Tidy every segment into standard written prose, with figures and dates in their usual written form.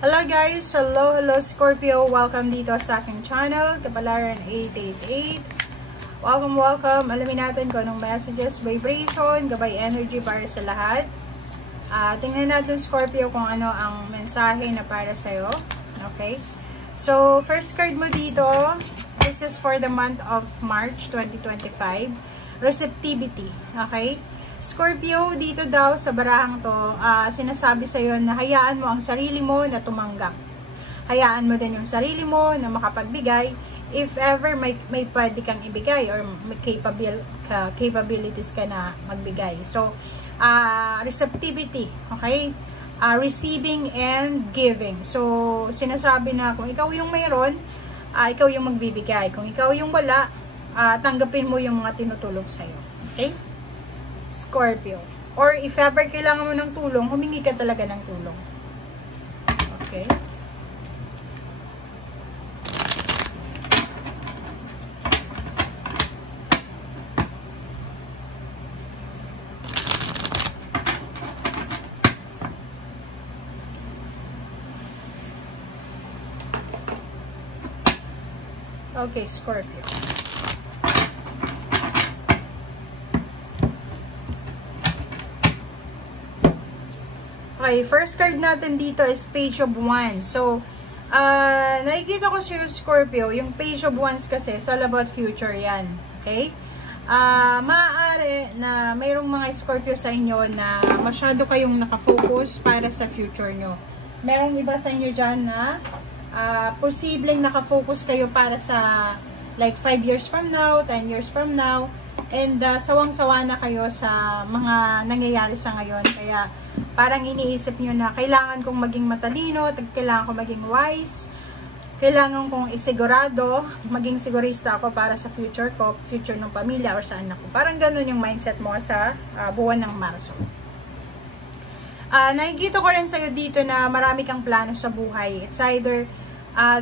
Hello guys! Hello Scorpio! Welcome dito sa aking channel, Kapalaran 888. Welcome! Alamin natin kung anong messages, vibration, gabay energy para sa lahat. Tingnan natin Scorpio kung ano ang mensahe na para sa'yo. Okay? So, first card mo dito, this is for the month of March 2025. Receptivity. Okay? Scorpio, dito daw sa barahang to, sinasabi sa'yo na hayaan mo ang sarili mo na tumanggap. Hayaan mo din yung sarili mo na makapagbigay if ever may pwede kang ibigay or may capabilities ka na magbigay. So, receptivity, okay? Receiving and giving. So, sinasabi na kung ikaw yung mayroon, ikaw yung magbibigay. Kung ikaw yung wala, tanggapin mo yung mga tinutulog sa'yo. Okay? Scorpio. Or if ever kailangan mo ng tulong, humingi ka talaga ng tulong. Okay? Okay, Scorpio. Okay, first card natin dito is Page of Wands. So, nakikita ko sa Scorpio, yung Page of Wands kasi, it's all about future yan. Okay? Maaari na mayroong mga Scorpio sa inyo na masyado kayong nakafocus para sa future nyo. Merong iba sa inyo dyan na posibleng nakafocus kayo para sa like 5 years from now, 10 years from now, and sawang-sawa na kayo sa mga nangyayari sa ngayon. Kaya parang iniisip nyo na kailangan kong maging matalino, kailangan kong maging wise, kailangan kong isigurado, maging sigurista ako para sa future ko, future ng pamilya or sa anak ko. Parang ganun yung mindset mo sa buwan ng Marso. Nakikita ko rin sa'yo dito na marami kang plano sa buhay. It's either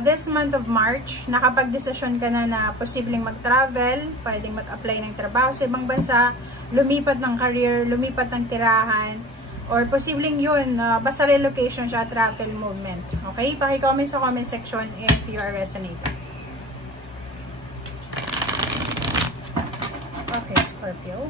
this month of March, nakapag-desisyon ka na posibleng mag-travel, pwedeng mag-apply ng trabaho sa ibang bansa, lumipat ng career, lumipat ng tirahan, or posibleng yun, basta relocation siya, travel movement. Okay? Paki-comment sa comment section if you are resonating. Okay, Scorpio.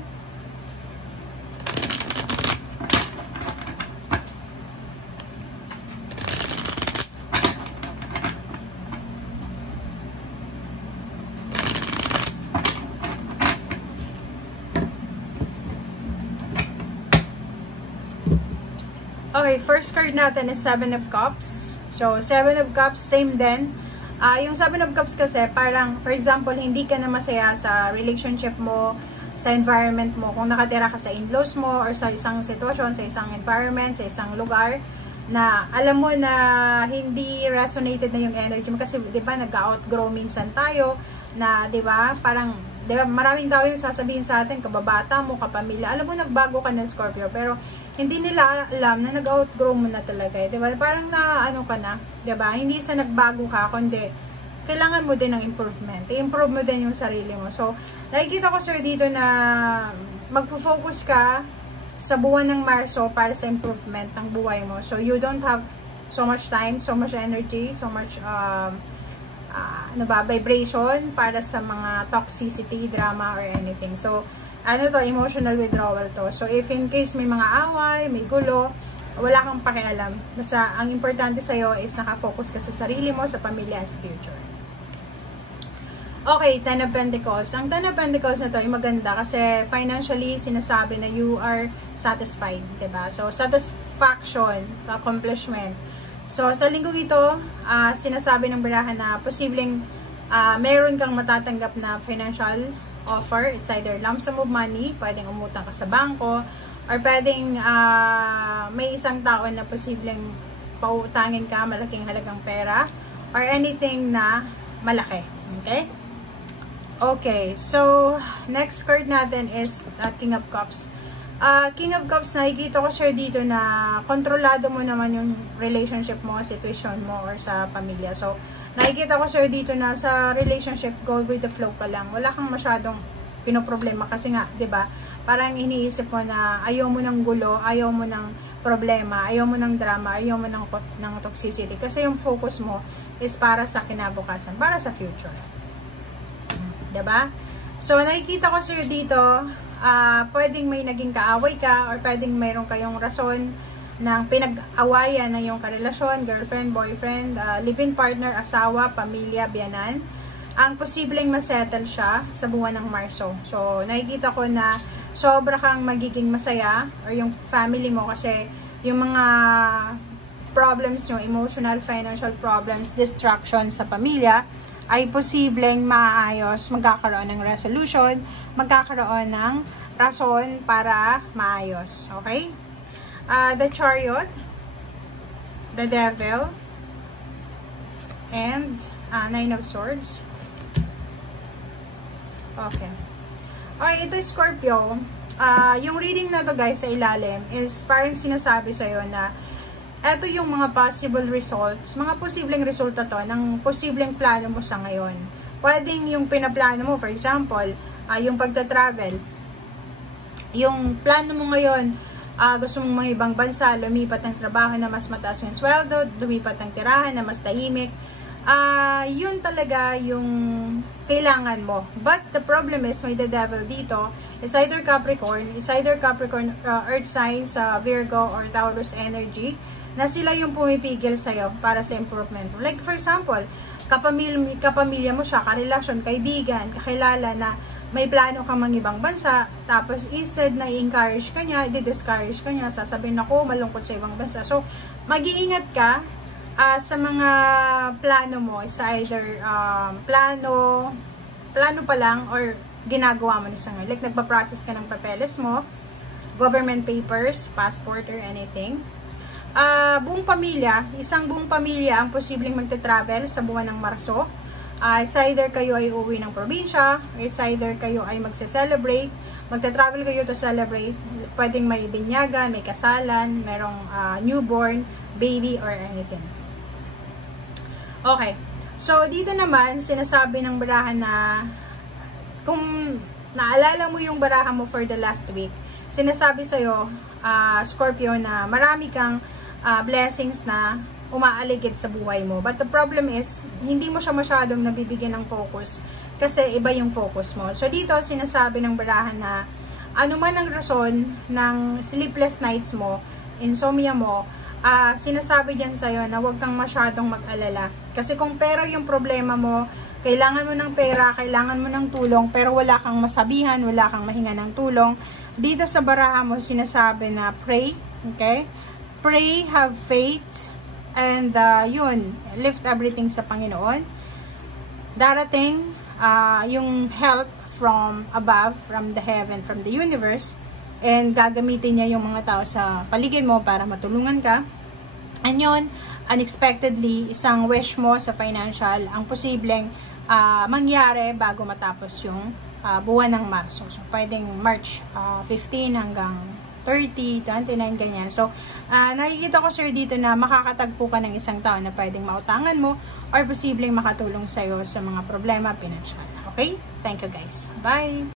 Okay, first card natin is Seven of Cups. So, Seven of Cups, same din. Yung Seven of Cups kasi, parang, for example, hindi ka na masaya sa relationship mo, sa environment mo, kung nakatira ka sa in-laws mo, or sa isang sitwasyon, sa isang environment, sa isang lugar, na alam mo na hindi resonated na yung energy mo. Kasi, di ba, nag-outgrow minsan tayo, na, di ba, parang, di ba, maraming tao yung sasabihin sa atin, kababata mo, kapamilya, alam mo, nagbago ka ng Scorpio, pero, hindi nila alam na nag-outgrow mo na talaga. Diba? Parang na ano ka na. Diba? Hindi sa nagbago ka, kundi kailangan mo din ng improvement. I-improve mo din yung sarili mo. So, nakikita ko sa'yo dito na magpo-focus ka sa buwan ng Marso para sa improvement ng buhay mo. So, you don't have so much time, so much energy, so much vibration para sa mga toxicity, drama, or anything. So, emotional withdrawal to. So, if in case may mga away, may gulo, wala kang pakialam. Basta, ang importante sa'yo is nakafocus ka sa sarili mo, sa pamilya, sa future. Okay, Ten of Pentacles. Ang Ten of Pentacles na to ay maganda kasi financially, sinasabi na you are satisfied. Diba? So, satisfaction, accomplishment. So, sa linggong ito, sinasabi ng barahan na posibleng meron kang matatanggap na financial offer. It's either lump sum of money, pwedeng umutang ka sa bangko, or pwedeng may isang tao na posibleng pautangin ka, malaking halagang pera, or anything na malaki. Okay? Okay, so next card natin is King of Cups. King of Cups, nakikita ko siya dito na kontrolado mo naman yung relationship mo, situation mo, or sa pamilya. So, nakikita ko sa'yo dito na sa relationship, go with the flow pa lang. Wala kang masyadong pinoproblema kasi nga, 'di ba? Parang iniisip mo na ayaw mo ng gulo, ayaw mo ng problema, ayaw mo ng drama, ayaw mo ng toxicity. Kasi yung focus mo is para sa kinabukasan, para sa future. Diba? So, nakikita ko sa'yo dito, pwedeng may naging kaaway ka or pwedeng mayroon kayong rason ng pinag-awayan ng iyong karelasyon, girlfriend, boyfriend, live-in partner, asawa, pamilya, biyanan. Ang posibleng masettle siya sa buwan ng Marso. So, nakikita ko na sobra kang magiging masaya or yung family mo kasi yung mga problems nyo, emotional, financial problems, distraction sa pamilya, ay posibleng maayos, magkakaroon ng resolution, magkakaroon ng rason para maayos. Okay? The Chariot, the Devil, and Nine of Swords. Okay. Okay, ito Scorpio. Yung reading na to guys sa ilalim is parang sinasabi sa'yo na ito yung mga possible results, mga posibleng resulta to ng posibleng plano mo sa ngayon. Pwedeng yung pinaplano mo, for example, yung pagta-travel. Yung plano mo ngayon, gusto mong mga ibang bansa, lumipat ng trabaho na mas mataas yung sweldo, lumipat ng tirahan na mas tahimik. Yun talaga yung kailangan mo. But the problem is, may the devil dito. It's either Capricorn, earth signs, Virgo, or Taurus energy, na sila yung pumipigil sa'yo para sa improvement. Like for example, kapamilya mo siya, karelasyon, kaibigan, kakilala na may plano kang ibang bansa, tapos instead na i-encourage ka niya, i-discourage ka niya, sasabihin ako malungkot sa ibang bansa. So, mag-iingat ka sa mga plano mo, is either plano pa lang or ginagawa mo na sa ngayon. Like, nagpa-process ka ng papeles mo, government papers, passport, or anything. Buong pamilya, isang buong pamilya ang posibleng magte-travel sa buwan ng Marso. It's either kayo ay uuwi ng probinsya, it's either kayo ay magse-celebrate, magte-travel kayo to celebrate, pwedeng may binyagan, may kasalan, merong newborn, baby, or anything. Okay, so dito naman, sinasabi ng barahan na, kung naalala mo yung barahan mo for the last week, sinasabi sa'yo, Scorpio, na marami kang blessings na umaaligid sa buhay mo. But the problem is, hindi mo siya masyadong nabibigyan ng focus kasi iba yung focus mo. So dito, sinasabi ng barahan na ano man ang rason ng sleepless nights mo, insomnia mo, sinasabi dyan sa'yo na huwag kang masyadong mag-alala. Kasi kung pera yung problema mo, kailangan mo ng pera, kailangan mo ng tulong, pero wala kang masabihan, wala kang mahinga ng tulong. Dito sa baraha mo, sinasabi na pray, okay? Pray, have faith, and yun, lift everything sa Panginoon. Darating yung help from above, from the heaven, from the universe, and gagamitin niya yung mga tao sa paligid mo para matulungan ka. And yun, unexpectedly, isang wish mo sa financial ang posibleng mangyari bago matapos yung buwan ng Marso. So, pwedeng March 15 hanggang 30, 29, ganyan. So, nakikita ko sir dito na makakatagpo ka ng isang tao na pwedeng mautangan mo or posibleng makatulong sa'yo sa mga problema pinansyal. Okay? Thank you guys. Bye!